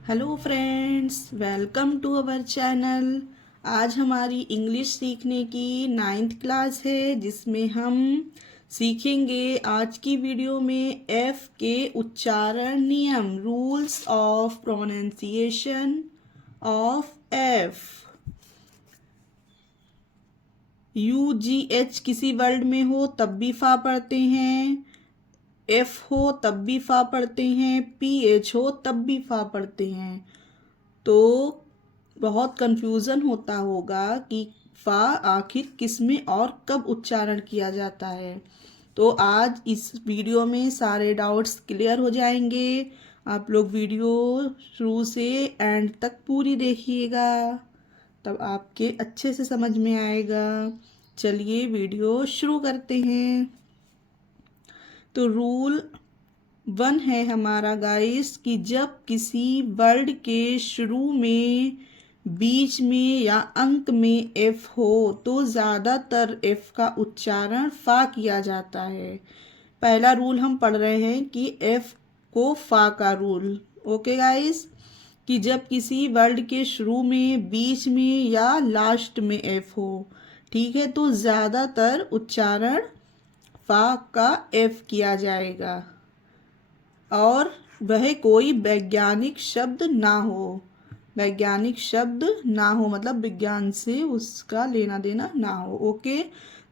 Hello friends, welcome to our channel. आज हमारी English सीखने की 9th क्लास है, जिसमें हम सीखेंगे आज की वीडियो में एफ के उच्चारण नियम, rules of pronunciation of F. UGH किसी वर्ड में हो तब भी फा पढ़ते हैं, एफ हो तब भी फा पढ़ते हैं, PH हो तब भी फा पढ़ते हैं। तो बहुत कंफ्यूजन होता होगा कि फा आखिर किस में और कब उच्चारण किया जाता है। तो आज इस वीडियो में सारे डाउट्स क्लियर हो जाएंगे। आप लोग वीडियो शुरू से एंड तक पूरी देखिएगा, तब आपके अच्छे से समझ में आएगा। चलिए वीडियो शुरू करते हैं। तो रूल 1 है हमारा गाइस कि जब किसी वर्ड के शुरू में, बीच में या अंत में एफ हो तो ज़्यादातर एफ का उच्चारण फा किया जाता है। पहला रूल हम पढ़ रहे हैं कि एफ को फा का रूल। ओके गाइस, कि जब किसी वर्ड के शुरू में, बीच में या लास्ट में एफ हो, ठीक है, तो ज़्यादातर उच्चारण फा का एफ किया जाएगा और वह कोई वैज्ञानिक शब्द ना हो। वैज्ञानिक शब्द ना हो मतलब विज्ञान से उसका लेना देना ना हो। ओके,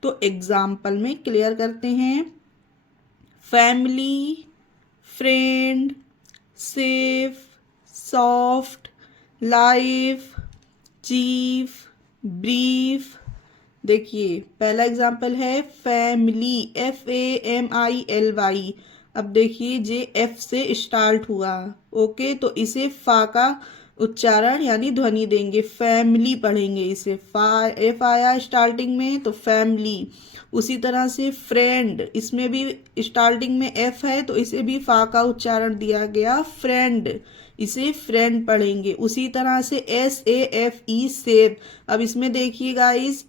तो एग्जाम्पल में क्लियर करते हैं। Family, friend, safe, soft, life, chief, brief. देखिए पहला एग्जाम्पल है फैमिली, FAMILY। अब देखिए जे एफ से स्टार्ट हुआ, ओके, तो इसे फा का उच्चारण यानी ध्वनि देंगे, फैमिली पढ़ेंगे इसे। फा एफ आया स्टार्टिंग में तो फैमिली। उसी तरह से फ्रेंड, इसमें भी स्टार्टिंग में एफ है तो इसे भी फा का उच्चारण दिया गया, फ्रेंड, इसे फ्रेंड पढ़ेंगे। उसी तरह से SAFE, सेफ। अब इसमें देखिए गाइस,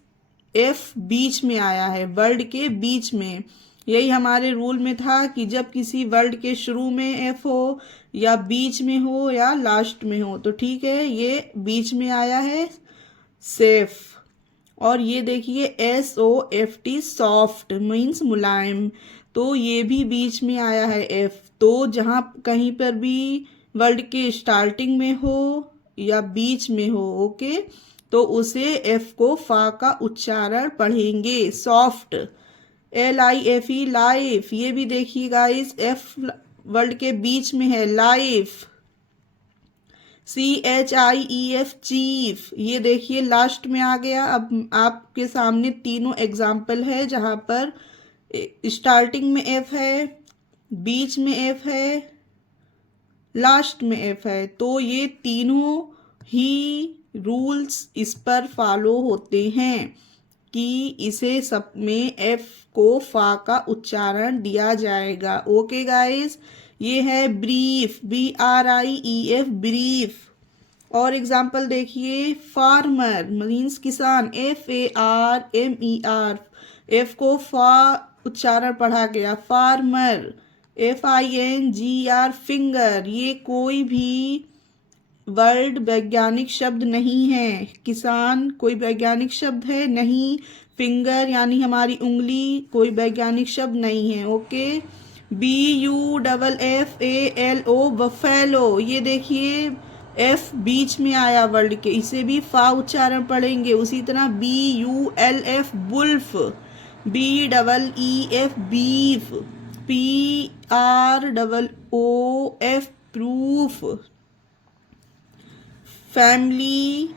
एफ बीच में आया है, वर्ड के बीच में। यही हमारे रूल में था कि जब किसी वर्ड के शुरू में एफ हो या बीच में हो या लास्ट में हो, तो ठीक है, ये बीच में आया है सेफ। और ये देखिए SOFT, सॉफ्ट मीन्स मुलायम, तो ये भी बीच में आया है एफ। तो जहाँ कहीं पर भी वर्ड के स्टार्टिंग में हो या बीच में हो, ओके, तो उसे एफ को फा का उच्चारण पढ़ेंगे, सॉफ्ट। LIFE, लाइफ, ये भी देखिए गाइस एफ वर्ड के बीच में है, लाइफ। CHIEF, चीफ, ये देखिए लास्ट में आ गया। अब आपके सामने तीनों एग्जाम्पल है जहाँ पर स्टार्टिंग में एफ है, बीच में एफ है, लास्ट में एफ है। तो ये तीनों ही रूल्स इस पर फॉलो होते हैं कि इसे सब में एफ को फा का उच्चारण दिया जाएगा। ओके गाइस, ये है ब्रीफ, BRIEF, ब्रीफ। और एग्जाम्पल देखिए, फार्मर मीन्स किसान, FARMER, एफ को फा उच्चारण पढ़ा गया, फार्मर। FINGR, फिंगर, ये कोई भी वर्ड वैज्ञानिक शब्द नहीं है। किसान कोई वैज्ञानिक शब्द है नहीं, फिंगर यानी हमारी उंगली कोई वैज्ञानिक शब्द नहीं है। ओके, BUFFALO, बफेलो, ये देखिए एफ बीच में आया वर्ड के, इसे भी फा उच्चारण पढ़ेंगे। उसी तरह BULF, बुल्फ, BEEF, beef, PROOF, proof. Family,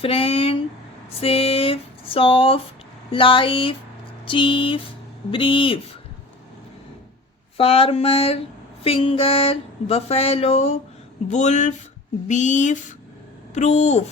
friend, safe, soft, life, chief, brief. Farmer, finger, buffalo, wolf, beef, proof.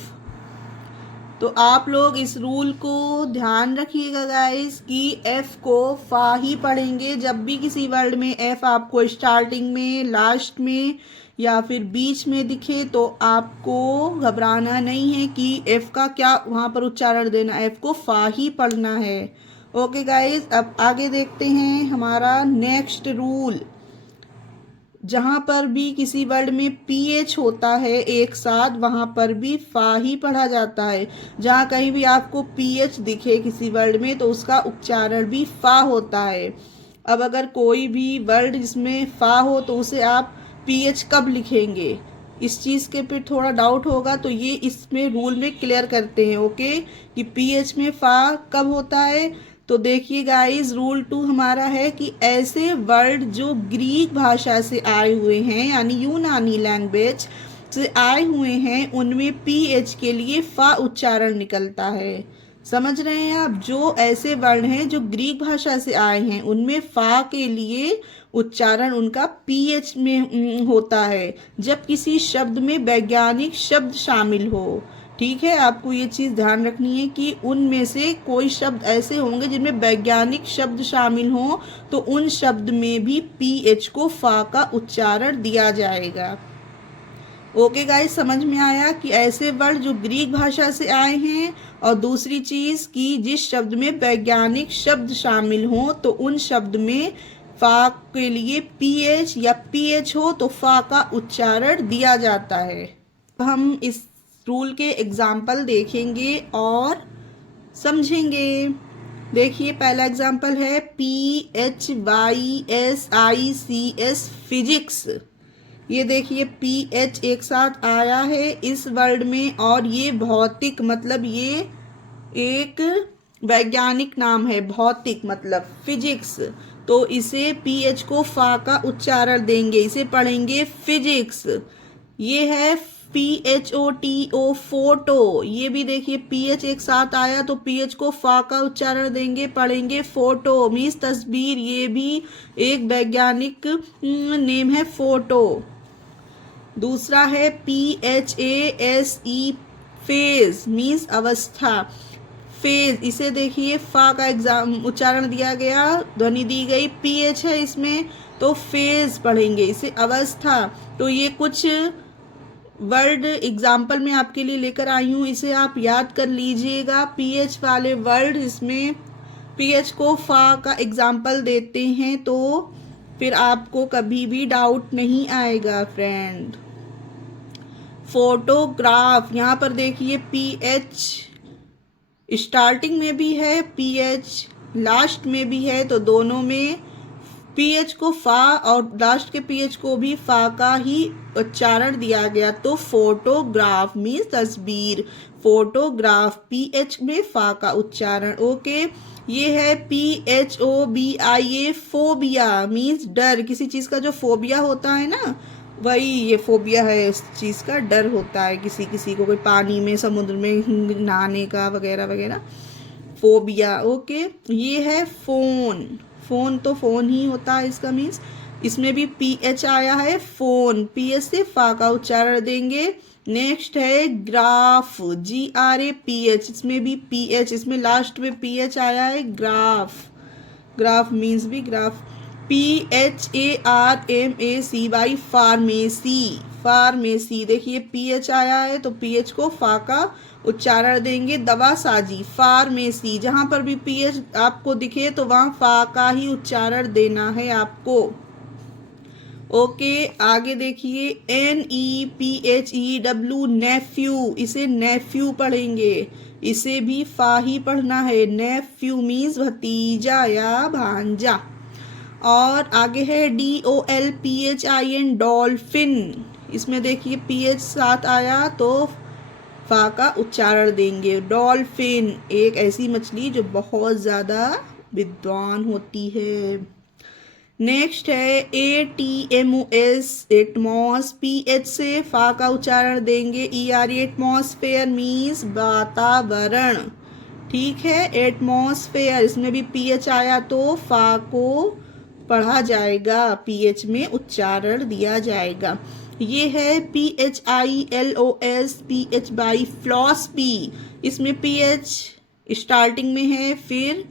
तो आप लोग इस रूल को ध्यान रखिएगा गाइस कि एफ को फा ही पढ़ेंगे। जब भी किसी वर्ड में एफ आपको स्टार्टिंग में, लास्ट में या फिर बीच में दिखे तो आपको घबराना नहीं है कि एफ का क्या वहाँ पर उच्चारण देना, एफ को फा ही पढ़ना है। ओके गाइस, अब आगे देखते हैं हमारा नेक्स्ट रूल। जहाँ पर भी किसी वर्ड में पीएच होता है एक साथ, वहाँ पर भी फा ही पढ़ा जाता है। जहाँ कहीं भी आपको पीएच दिखे किसी वर्ड में तो उसका उच्चारण भी फा होता है। अब अगर कोई भी वर्ड जिसमें फा हो तो उसे आप पीएच कब लिखेंगे, इस चीज़ के पे थोड़ा डाउट होगा, तो ये इसमें रूल में क्लियर करते हैं ओके, कि पीएच में फा कब होता है। तो देखिए गाइस, रूल 2 हमारा है कि ऐसे वर्ड जो ग्रीक भाषा से आए हुए हैं यानी यूनानी लैंग्वेज से आए हुए हैं उनमें पीएच के लिए फा उच्चारण निकलता है। समझ रहे हैं आप, जो ऐसे वर्ण हैं जो ग्रीक भाषा से आए हैं उनमें फा के लिए उच्चारण उनका पीएच में होता है जब किसी शब्द में वैज्ञानिक शब्द शामिल हो। ठीक है, आपको ये चीज़ ध्यान रखनी है कि उनमें से कोई शब्द ऐसे होंगे जिनमें वैज्ञानिक शब्द शामिल हों तो उन शब्द में भी पीएच को फा का उच्चारण दिया जाएगा। ओके गाइस, समझ में आया कि ऐसे वर्ड जो ग्रीक भाषा से आए हैं, और दूसरी चीज़ कि जिस शब्द में वैज्ञानिक शब्द शामिल हों तो उन शब्द में फा के लिए पीएच या पीएच हो तो फा का उच्चारण दिया जाता है। हम इस रूल के एग्जाम्पल देखेंगे और समझेंगे। देखिए, पहला एग्जाम्पल है PHYSICS फिजिक्स। ये देखिए PH एक साथ आया है इस वर्ड में, और ये भौतिक मतलब ये एक वैज्ञानिक नाम है, भौतिक मतलब फिजिक्स। तो इसे PH को फा का उच्चारण देंगे, इसे पढ़ेंगे फिजिक्स। ये है PHOTO फोटो। ये भी देखिए PH एक साथ आया तो PH को फा का उच्चारण देंगे, पढ़ेंगे फोटो मीन्स तस्वीर। ये भी एक वैज्ञानिक नेम है फोटो। दूसरा है PHASE फेज मीन्स अवस्था। फेज, इसे देखिए फा का उच्चारण दिया गया, ध्वनि दी गई, PH है इसमें तो फेज पढ़ेंगे, इसे अवस्था। तो ये कुछ वर्ड एग्जाम्पल में आपके लिए लेकर आई हूँ, इसे आप याद कर लीजिएगा। पीएच वाले वर्ड इसमें पीएच को फा का एग्जाम्पल देते हैं तो फिर आपको कभी भी डाउट नहीं आएगा फ्रेंड। फोटोग्राफ, यहाँ पर देखिए पीएच स्टार्टिंग में भी है, पीएच लास्ट में भी है, तो दोनों में पीएच को फा और लास्ट के पीएच को भी फा का ही उच्चारण दिया गया। तो फोटोग्राफ मीन्स तस्वीर, फोटोग्राफ पीएच में फा का उच्चारण। ओके, ये है PHOBIA फोबिया मीन्स डर। किसी चीज़ का जो फोबिया होता है ना, वही ये फोबिया है, इस चीज़ का डर होता है किसी किसी को, कोई पानी में समुद्र में नहाने का वगैरह वगैरह, फोबिया। ओके, ये है फोन। फोन तो फोन ही होता है इसका मीन्स, इसमें भी PH आया है फोन, PH से फा का उच्चारण देंगे। नेक्स्ट है ग्राफ, GRAPH, इसमें भी PH, इसमें लास्ट में PH आया है ग्राफ। ग्राफ मीन्स भी ग्राफ। PHARMACY फार्मेसी, फार्मेसी देखिए PH आया है तो PH को फा का उच्चारण देंगे। दवा साजी, फार्मेसी, जहाँ पर भी PH आपको दिखे तो वहाँ फा का ही उच्चारण देना है आपको। ओके, आगे देखिए NEPHEW नेफ्यू, इसे नेफ्यू पढ़ेंगे, इसे भी फा ही पढ़ना है। नेफ्यू मीन्स भतीजा या भांजा। और आगे है DOLPHIN डॉल्फिन, इसमें देखिए PH साथ आया तो फा का उच्चारण देंगे। डॉल्फिन एक ऐसी मछली जो बहुत ज़्यादा विद्वान होती है। नेक्स्ट है ATMOS एटमॉस, PH से फा का उच्चारण देंगे। ERE एटमॉस्फेयर मीन्स वातावरण। ठीक है, एटमॉस्फेयर, इसमें भी PH आया तो फा को पढ़ा जाएगा, PH में उच्चारण दिया जाएगा। ये है PHILOS PH बाई फ्लॉस्पी, इसमें PH स्टार्टिंग में है फिर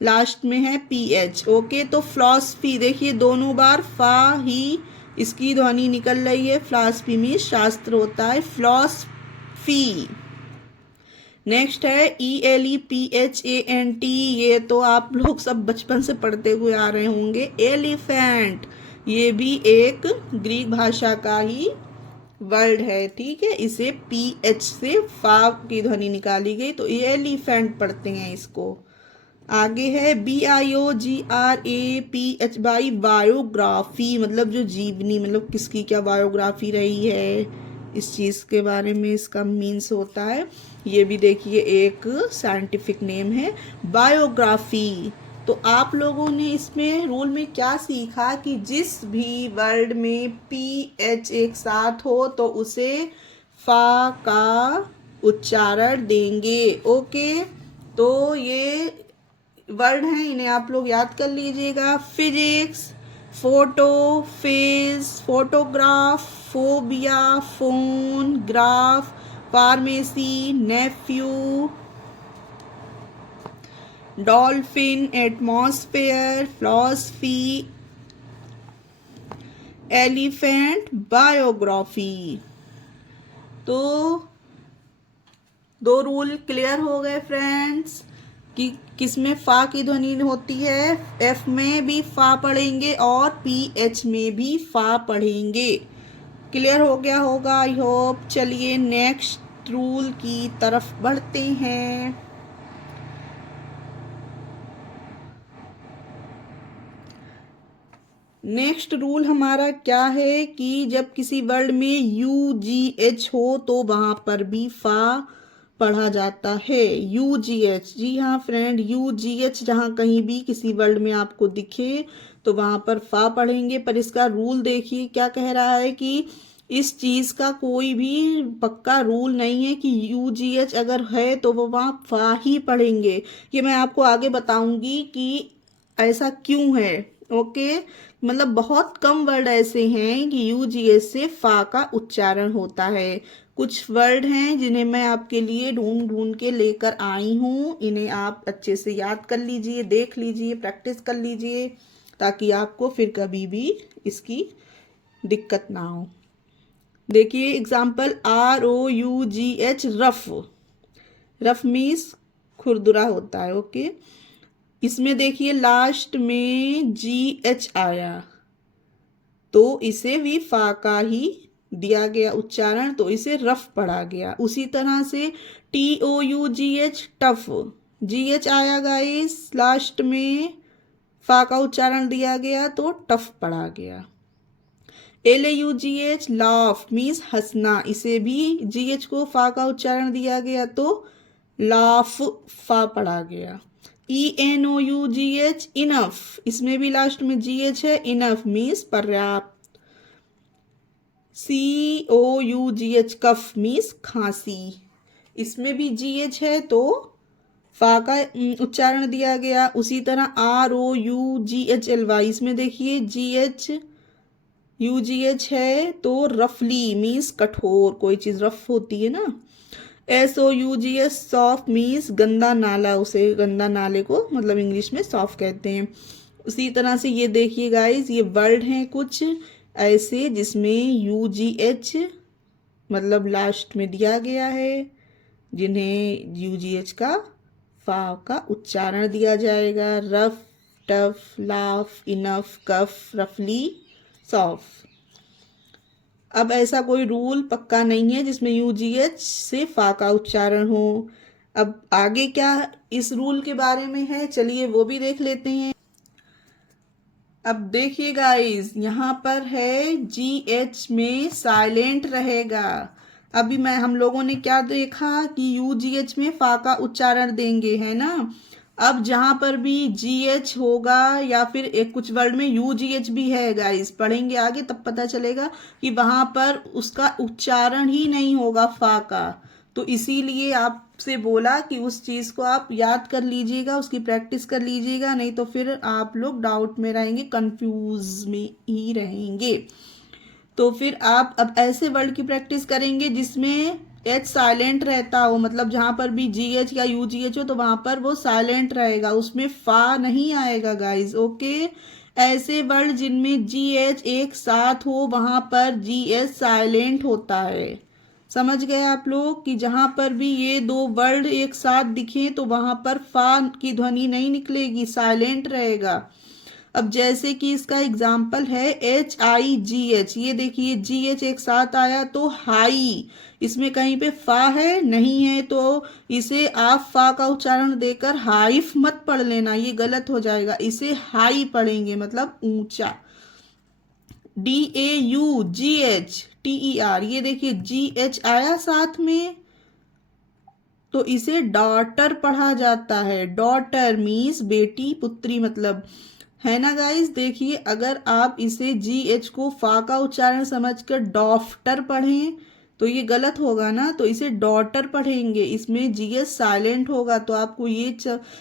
लास्ट में है PH। ओके, तो फ्लॉस्फी देखिए दोनों बार फा ही इसकी ध्वनि निकल रही है, फ्लॉस्फी में शास्त्र होता है, फ्लॉस्फी। नेक्स्ट है ELEPHANT, ये तो आप लोग सब बचपन से पढ़ते हुए आ रहे होंगे, एलिफेंट। ये भी एक ग्रीक भाषा का ही वर्ड है, ठीक है। इसे PH से फा की ध्वनि निकाली गई, तो ये एलिफेंट पढ़ते हैं इसको। आगे है BIOGRAPHY, बायोग्राफी, मतलब जो जीवनी, मतलब किसकी क्या बायोग्राफी रही है, इस चीज़ के बारे में इसका मीन्स होता है। ये भी देखिए एक साइंटिफिक नेम है, बायोग्राफी। तो आप लोगों ने इसमें रूल में क्या सीखा कि जिस भी वर्ड में PH एक साथ हो तो उसे फा का उच्चारण देंगे, ओके। तो ये वर्ड हैं, इन्हें आप लोग याद कर लीजिएगा। Physics, photo, phase, photograph, phobia, phone, graph, pharmacy, nephew, dolphin, atmosphere, philosophy, elephant, biography. तो दो रूल क्लियर हो गए फ्रेंड्स कि किसमें फा की ध्वनि होती है, एफ में भी फा पढ़ेंगे और PH में भी फा पढ़ेंगे। क्लियर हो गया होगा आई होप। चलिए नेक्स्ट रूल की तरफ बढ़ते हैं। नेक्स्ट रूल हमारा क्या है कि जब किसी वर्ड में UGH हो तो वहां पर भी फा पढ़ा जाता है। UGH, जी हाँ फ्रेंड, UGH जहाँ कहीं भी किसी वर्ड में आपको दिखे तो वहां पर फा पढ़ेंगे। पर इसका रूल देखिए क्या कह रहा है कि इस चीज का कोई भी पक्का रूल नहीं है कि UGH अगर है तो वो वहाँ फा ही पढ़ेंगे। ये मैं आपको आगे बताऊंगी कि ऐसा क्यों है, ओके। मतलब बहुत कम वर्ड ऐसे हैं कि UGH से फा का उच्चारण होता है। कुछ वर्ड हैं जिन्हें मैं आपके लिए ढूंढ ढूंढ के लेकर आई हूँ, इन्हें आप अच्छे से याद कर लीजिए, देख लीजिए, प्रैक्टिस कर लीजिए, ताकि आपको फिर कभी भी इसकी दिक्कत ना हो। देखिए example, ROUGH, rough. Rough means खुरदुरा होता है, ओके। इसमें देखिए लास्ट में GH आया तो इसे भी फा का ही दिया गया उच्चारण, तो इसे रफ पढ़ा गया। उसी तरह से TOUGH, टफ, GH आया गाइस लास्ट में, फा का उच्चारण दिया गया तो टफ पढ़ा गया। LAUGH, लाफ मीन्स हंसना, इसे भी GH को फा का उच्चारण दिया गया तो लाफ फा पढ़ा गया। ENOUGH, इनफ, इसमें भी लास्ट में GH है, इनफ मीन्स पर्याप्त। COUGH, कफ मीन्स खांसी, इसमें भी GH है तो फा का उच्चारण दिया गया। उसी तरह ROUGHLY, इसमें देखिए UGH है तो रफली मीन्स कठोर, कोई चीज रफ होती है ना। SOUGH, सॉफ्ट मीन्स गंदा नाला, उसे गंदा नाले को मतलब इंग्लिश में सॉफ्ट कहते हैं। उसी तरह से ये देखिए गाइस, ये वर्ड हैं कुछ ऐसे जिसमें UGH मतलब लास्ट में दिया गया है, जिन्हें UGH का फा का उच्चारण दिया जाएगा। रफ, टफ, लाफ, इनफ, कफ, रफली, सॉफ्ट। अब ऐसा कोई रूल पक्का नहीं है जिसमें UGH से फा का उच्चारण हो। अब आगे क्या इस रूल के बारे में है, चलिए वो भी देख लेते हैं। अब देखिए गाइस, यहाँ पर है GH में साइलेंट रहेगा। अभी हम लोगों ने क्या देखा कि UGH में फा का उच्चारण देंगे, है ना। अब जहां पर भी GH होगा या फिर एक कुछ वर्ड में UGH भी है गाइस, पढ़ेंगे आगे तब पता चलेगा कि वहां पर उसका उच्चारण ही नहीं होगा फा का। तो इसीलिए आपसे बोला कि उस चीज को आप याद कर लीजिएगा, उसकी प्रैक्टिस कर लीजिएगा, नहीं तो फिर आप लोग डाउट में रहेंगे, कंफ्यूज में ही रहेंगे। तो फिर आप अब ऐसे वर्ड की प्रैक्टिस करेंगे जिसमें H साइलेंट रहता हो, मतलब जहां पर भी GH या UGH हो तो वहां पर वो साइलेंट रहेगा, उसमें फा नहीं आएगा गाइज, ओके। ऐसे वर्ड जिनमें GH एक साथ हो वहां पर GH साइलेंट होता है। समझ गए आप लोग कि जहां पर भी ये दो वर्ड एक साथ दिखे तो वहां पर फा की ध्वनि नहीं निकलेगी, साइलेंट रहेगा। अब जैसे कि इसका एग्जाम्पल है HIGH, ये देखिए GH एक साथ आया तो हाई, इसमें कहीं पे फा है नहीं है, तो इसे आप फा का उच्चारण देकर हाइफ मत पढ़ लेना, ये गलत हो जाएगा, इसे हाई पढ़ेंगे मतलब ऊंचा। DAUGHTER, ये देखिए GH आया साथ में तो इसे डॉटर पढ़ा जाता है। डॉटर मीन्स बेटी पुत्री मतलब, है ना गाइस। देखिए अगर आप इसे GH को फा का उच्चारण समझकर डॉफ्टर पढ़ें तो ये गलत होगा ना, तो इसे डॉटर पढ़ेंगे, इसमें GH साइलेंट होगा। तो आपको ये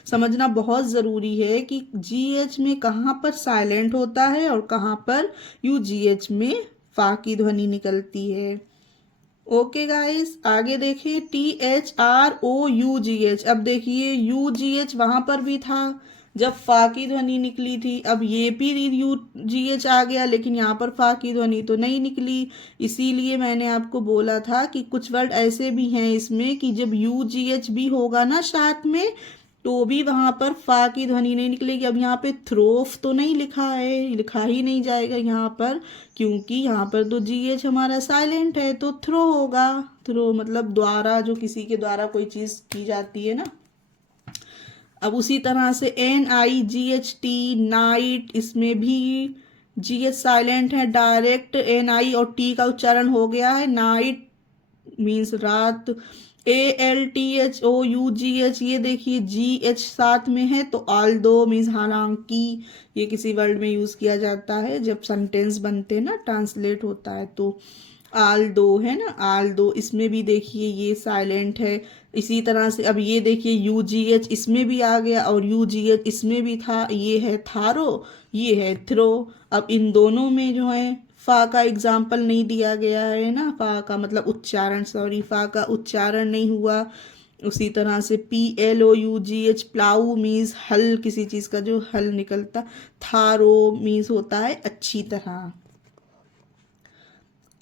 समझना बहुत ज़रूरी है कि GH में कहाँ पर साइलेंट होता है और कहाँ पर UGH में फा की ध्वनि निकलती है। ओके गाइस, आगे देखिए THROUGH। अब देखिए UGH वहां पर भी था जब फा की ध्वनि निकली थी, अब ये भी UGH आ गया लेकिन यहाँ पर फा की ध्वनि तो नहीं निकली। इसीलिए मैंने आपको बोला था कि कुछ वर्ड ऐसे भी हैं इसमें कि जब UGH भी होगा ना साथ में तो भी वहां पर फा की ध्वनि नहीं निकलेगी। अब यहाँ पे थ्रोफ तो नहीं लिखा है, लिखा ही नहीं जाएगा यहाँ पर, क्योंकि यहाँ पर तो GH हमारा साइलेंट है तो थ्रो होगा। थ्रो मतलब द्वारा, जो किसी के द्वारा कोई चीज की जाती है ना। अब उसी तरह से NIGHT नाइट, इसमें भी GH साइलेंट है, डायरेक्ट NI और T का उच्चारण हो गया है। नाइट मीन्स रात। ALTHOUGH, ये देखिए GH साथ में है तो ऑल्दो मीन्स हालांकि, ये किसी वर्ड में यूज किया जाता है जब सेंटेंस बनते हैं ना, ट्रांसलेट होता है तो आल्दो है ना, आल्दो, इसमें भी देखिए ये साइलेंट है। इसी तरह से अब ये देखिए UGH इसमें भी आ गया और UGH इसमें भी था, ये है थारो, ये है थ्रो। अब इन दोनों में जो है फा का एग्जाम्पल नहीं दिया गया है ना, फा का मतलब उच्चारण, सॉरी फा का उच्चारण नहीं हुआ। उसी तरह से PLOUGH प्लाऊ मीन्स हल, किसी चीज का जो हल निकलता। थारो मीन्स होता है अच्छी तरह।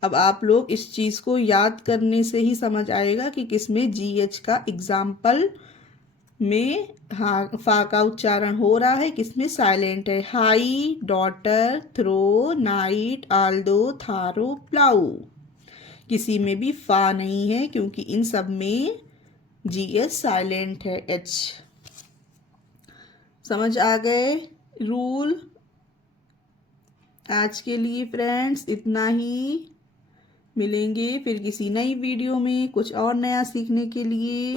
अब आप लोग इस चीज को याद करने से ही समझ आएगा कि किसमें GH का एग्जाम्पल में हाँ फा का उच्चारण हो रहा है, किसमें साइलेंट है। High, daughter, throw, night, although, thorough, plough, किसी में भी फा नहीं है क्योंकि इन सब में GH साइलेंट है। H समझ आ गए रूल। आज के लिए फ्रेंड्स इतना ही, मिलेंगे फिर किसी नई वीडियो में कुछ और नया सीखने के लिए।